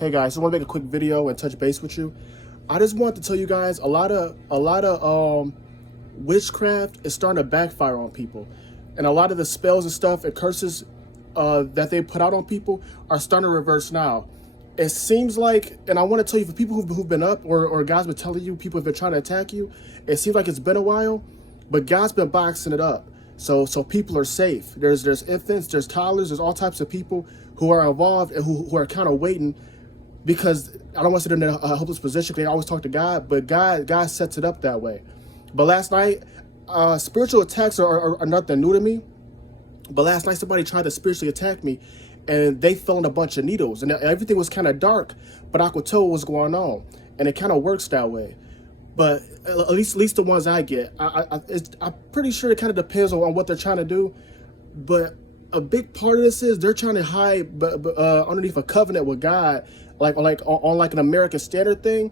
Hey guys, I want to make a quick video and touch base with you. I just want to tell you guys a lot of witchcraft is starting to backfire on people, and a lot of the spells and stuff and curses that they put out on people are starting to reverse now. It seems like, and I want to tell you, for people who've been up or God's been telling you, people have been trying to attack you. It seems like it's been a while, but God's been boxing it up. So people are safe. There's infants, there's toddlers, there's all types of people who are involved and who are kind of waiting, because I don't want to sit in a hopeless position. They always talk to God, but God sets it up that way. But last night, spiritual attacks are nothing new to me. But last night somebody tried to spiritually attack me, and they fell in a bunch of needles, and everything was kind of dark, but I could tell what was going on, and it kind of works that way. But at least the ones I get, I'm pretty sure it kind of depends on what they're trying to do. But a big part of this is they're trying to hide underneath a covenant with God, like on an American standard thing,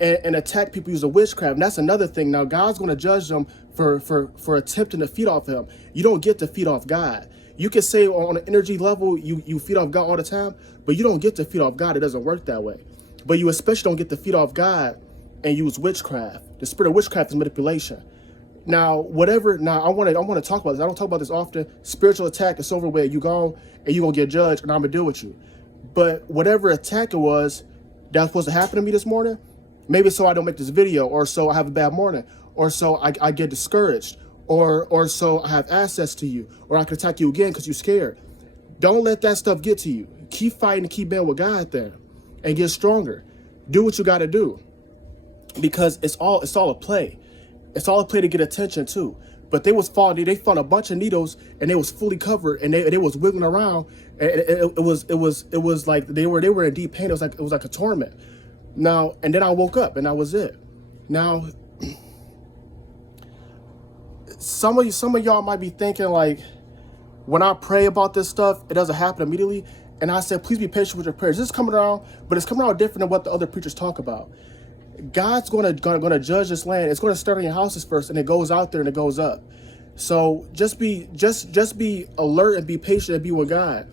and attack people using witchcraft. And that's another thing. Now God's going to judge them for attempting to feed off him. You don't get to feed off God. You can say on an energy level you feed off God all the time, but you don't get to feed off God. It doesn't work that way. But you especially don't get to feed off God and use witchcraft. The spirit of witchcraft is manipulation. Now, whatever. Now, I want to talk about this. I don't talk about this often. Spiritual attack is over where you go and you gonna get judged, and I'm gonna deal with you. But whatever attack it was that's supposed to happen to me this morning, maybe so I don't make this video, or so I have a bad morning, or so I get discouraged, or so I have access to you, or I can attack you again because you're scared. Don't let that stuff get to you. Keep fighting, keep being with God there, and get stronger. Do what you got to do, because it's all a play. It's all a play to get attention too. But they found a bunch of needles, and they was fully covered, and they was wiggling around, and it was like they were in deep pain. It was like a torment. Now, and then I woke up, and that was it. Now, some of y'all might be thinking, like, when I pray about this stuff, it doesn't happen immediately. And I said, please be patient with your prayers. This is coming around, but it's coming around different than what the other preachers talk about. God's gonna judge this land. It's gonna start in your houses first, and it goes out there and it goes up. So just be alert and be patient and be with God.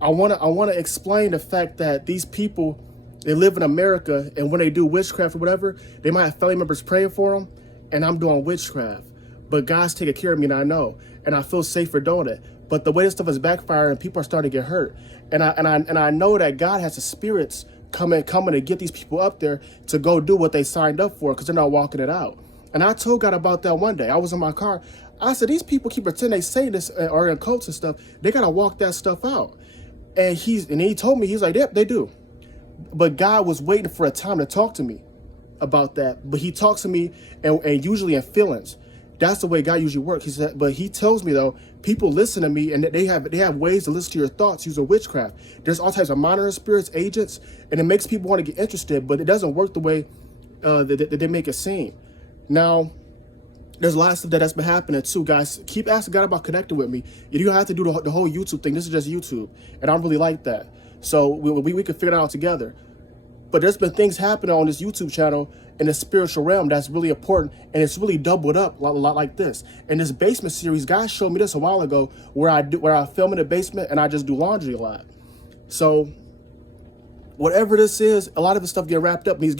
I wanna explain the fact that these people, they live in America, and when they do witchcraft or whatever, they might have family members praying for them, and I'm doing witchcraft. But God's taking care of me, and I know, and I feel safe for doing it. But the way this stuff is backfiring, people are starting to get hurt, and I know that God has the spirits coming to get these people up there to go do what they signed up for, because they're not walking it out. And I told God about that one day. I was in my car. I said, these people keep pretending they say this or in cults and stuff. They gotta walk that stuff out. And he told me, he's like, yep, they do. But God was waiting for a time to talk to me about that. But he talks to me and usually in feelings. That's the way God usually works. He said, but he tells me though, people listen to me, and they have ways to listen to your thoughts using witchcraft. There's all types of monitoring spirits, agents, and it makes people want to get interested, but it doesn't work the way that they make it seem. Now, there's a lot of stuff that's been happening too, guys. Keep asking God about connecting with me. You don't have to do the whole YouTube thing. This is just YouTube, and I don't really like that. So we can figure it out together. But there's been things happening on this YouTube channel in the spiritual realm that's really important, and it's really doubled up a lot like this. In this basement series, God showed me this a while ago, where I film in the basement and I just do laundry a lot. So whatever this is, a lot of the stuff get wrapped up, and he's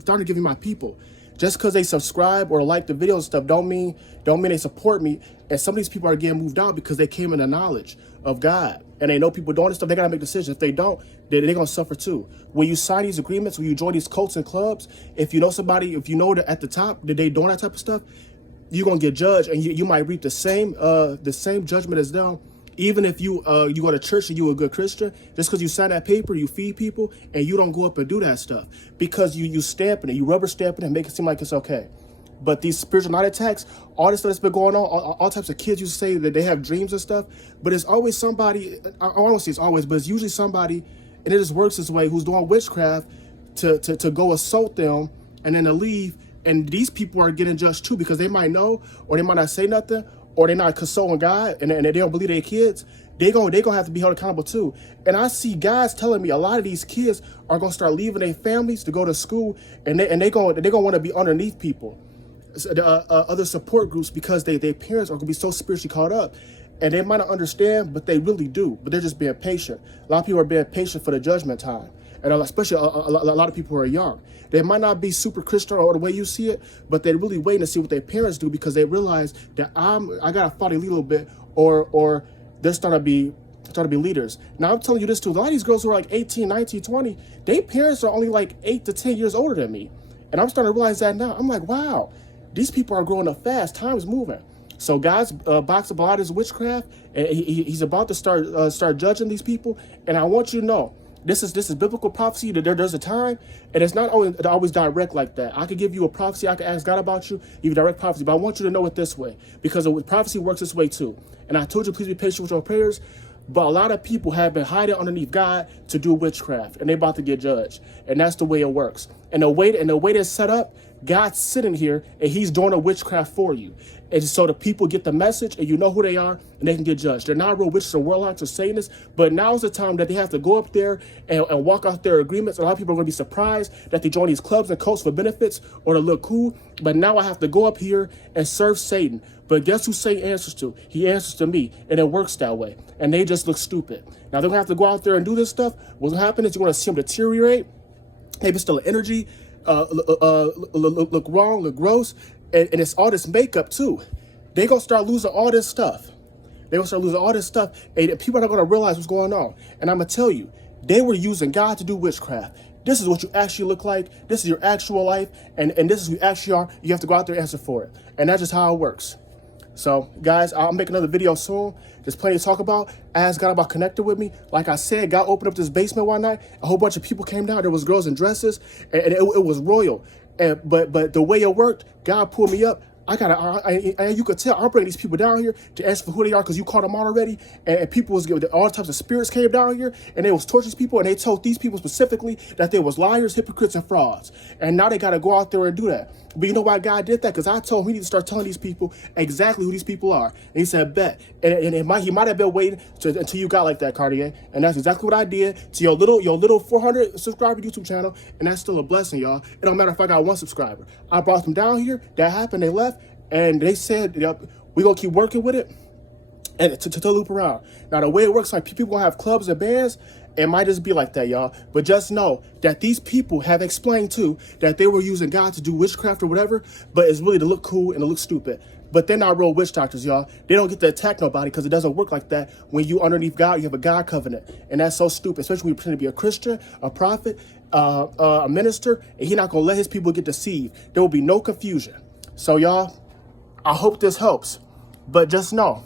starting to give me my people. Just because they subscribe or like the videos and stuff don't mean they support me. And some of these people are getting moved out because they came into knowledge of God, and they know people doing this stuff. They gotta make decisions. If they don't, they're gonna suffer too. When you sign these agreements, when you join these cults and clubs, if you know somebody, if you know that at the top that they doing that type of stuff, you're gonna get judged, and you might reap the same judgment as them. Even if you go to church and you're a good Christian, just because you sign that paper, you feed people, and you don't go up and do that stuff because you stamping it, you rubber stamping it, and make it seem like it's okay. But these spiritual night attacks, all this stuff that's been going on, all types of kids used to say that they have dreams and stuff, but it's always somebody, I don't say it's always, but it's usually somebody, and it just works this way, who's doing witchcraft to go assault them and then to leave. And these people are getting judged too, because they might know, or they might not say nothing, or they're not consoling God, and they don't believe their kids. They gonna have to be held accountable too. And I see guys telling me a lot of these kids are gonna start leaving their families to go to school, and they gonna want to be underneath people, other support groups, because their parents are gonna be so spiritually caught up. And they might not understand, but they really do. But they're just being patient. A lot of people are being patient for the judgment time. And especially a lot of people who are young. They might not be super Christian or the way you see it, but they're really waiting to see what their parents do, because they realize that I gotta follow a little bit, or they're starting to be leaders. Now I'm telling you this too, a lot of these girls who are like 18, 19, 20, their parents are only like 8 to 10 years older than me. And I'm starting to realize that now. I'm like, wow, these people are growing up fast. Time's moving. So God's box of blood is witchcraft, and he's about to start judging these people. And I want you to know, this is biblical prophecy. That there's a time, and it's not always direct like that. I could give you a prophecy. I could ask God about you, give you direct prophecy, but I want you to know it this way, because prophecy works this way too. And I told you, please be patient with your prayers. But a lot of people have been hiding underneath God to do witchcraft, and they're about to get judged. And that's the way it works. And the way that's set up, God's sitting here and he's doing a witchcraft for you. And so the people get the message and you know who they are and they can get judged. They're not real witches or warlocks or Satanists, but now's the time that they have to go up there and walk out their agreements. A lot of people are going to be surprised that they join these clubs and cults for benefits or to look cool. But now I have to go up here and serve Satan. But guess who Satan answers to? He answers to me, and it works that way. And they just look stupid. Now they're going to have to go out there and do this stuff. What's going to happen is you're going to see them deteriorate. Maybe still energy, look wrong, look gross, and it's all this makeup too. They gonna start losing all this stuff. And people are not gonna realize what's going on. And I'm gonna tell you, they were using God to do witchcraft. This is what you actually look like. This is your actual life, and this is who you actually are. You have to go out there and answer for it, and that's just how it works. So, guys, I'll make another video soon. There's plenty to talk about. Ask God about connecting with me. Like I said, God opened up this basement one night. A whole bunch of people came down. There was girls in dresses, and it was royal. But the way it worked, God pulled me up. You could tell I'm bringing these people down here to ask for who they are, because you caught them out already. And people was giving all types of spirits came down here, and they was torturing people, and they told these people specifically that they was liars, hypocrites, and frauds. And now they got to go out there and do that. But you know why God did that? Because I told him we need to start telling these people exactly who these people are. And he said, bet. And he might have been waiting until you got like that, Cartier. And that's exactly what I did to your little 400 subscriber YouTube channel. And that's still a blessing, y'all. It don't matter if I got 1 subscriber. I brought them down here. That happened. They left. And they said, yep, we're going to keep working with it and to loop around. Now, the way it works, like people going to have clubs and bands, it might just be like that, y'all. But just know that these people have explained, too, that they were using God to do witchcraft or whatever, but it's really to look cool and to look stupid. But they're not real witch doctors, y'all. They don't get to attack nobody, because it doesn't work like that. When you underneath God, you have a God covenant. And that's so stupid, especially when you pretend to be a Christian, a prophet, a minister, and he's not going to let his people get deceived. There will be no confusion. So, y'all, I hope this helps. But just know,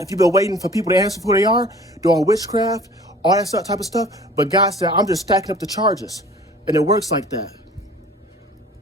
if you've been waiting for people to answer who they are, doing witchcraft, all that type of stuff, but God said, I'm just stacking up the charges. And it works like that.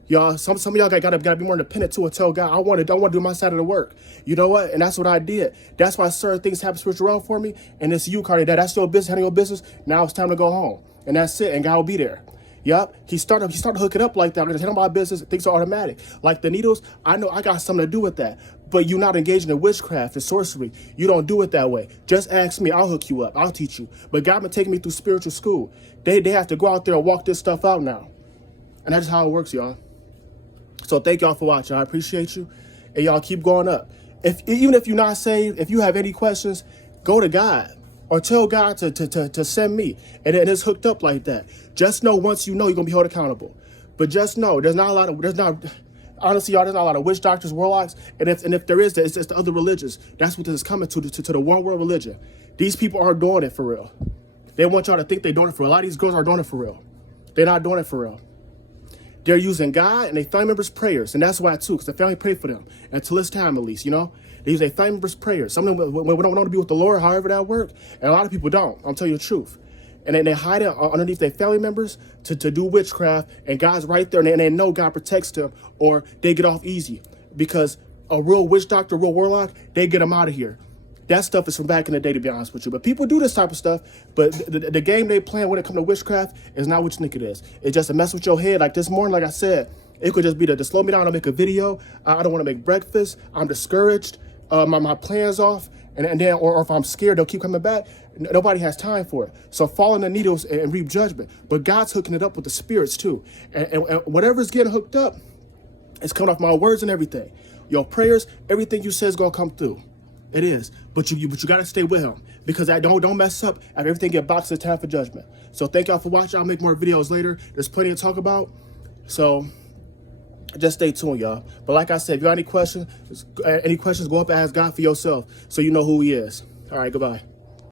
Y'all, some of y'all gotta be more independent too, and tell God, I want to do my side of the work. You know what? And that's what I did. That's why certain things happen spiritual realm for me. And it's you, Cardi. That's your business, handle your business. Now it's time to go home. And that's it. And God will be there. Yup. He started hooking up like that. I'm gonna handle my business. Things are automatic. Like the needles, I know I got something to do with that. But you're not engaging in witchcraft and sorcery. You don't do it that way. Just ask me. I'll hook you up. I'll teach you. But God been taking me through spiritual school. They have to go out there and walk this stuff out now. And that's how it works, y'all. So thank y'all for watching. I appreciate you. And y'all keep going up. Even if you're not saved, if you have any questions, go to God. Or tell God to send me. And it's hooked up like that. Just know once you know, you're going to be held accountable. But just know, honestly, y'all, there's not a lot of witch doctors, warlocks. And if there is, it's the other religions. That's what this is coming to the one world religion. These people aren't doing it for real. They want y'all to think they're doing it for real. A lot of these girls are doing it for real. They're not doing it for real. They're using God and their family members' prayers. And that's why, too, because the family prayed for them. Until this time, at least, you know. They use their family members' prayers. Some of them we don't want to be with the Lord, however that works. And a lot of people don't. I'm telling you the truth. And then they hide it underneath their family members to do witchcraft. And God's right there. And they know God protects them, or they get off easy. Because a real witch doctor, a real warlock, they get them out of here. That stuff is from back in the day, to be honest with you. But people do this type of stuff. But the game they play when it comes to witchcraft is not what you think it is. It's just to mess with your head. Like this morning, like I said, it could just be to slow me down to make a video. I don't want to make breakfast. I'm discouraged. My plan's off. And then, or if I'm scared, they'll keep coming back. Nobody has time for it. So fall in the needles and reap judgment. But God's hooking it up with the spirits too. And whatever's getting hooked up, it's coming off my words and everything. Your prayers, everything you say is going to come through. It is. But you gotta stay with him. Because I don't mess up after everything get boxed. It's time for judgment. So thank y'all for watching. I'll make more videos later. There's plenty to talk about. So just stay tuned, y'all. But like I said, if you got any questions, go up and ask God for yourself so you know who he is. All right, goodbye.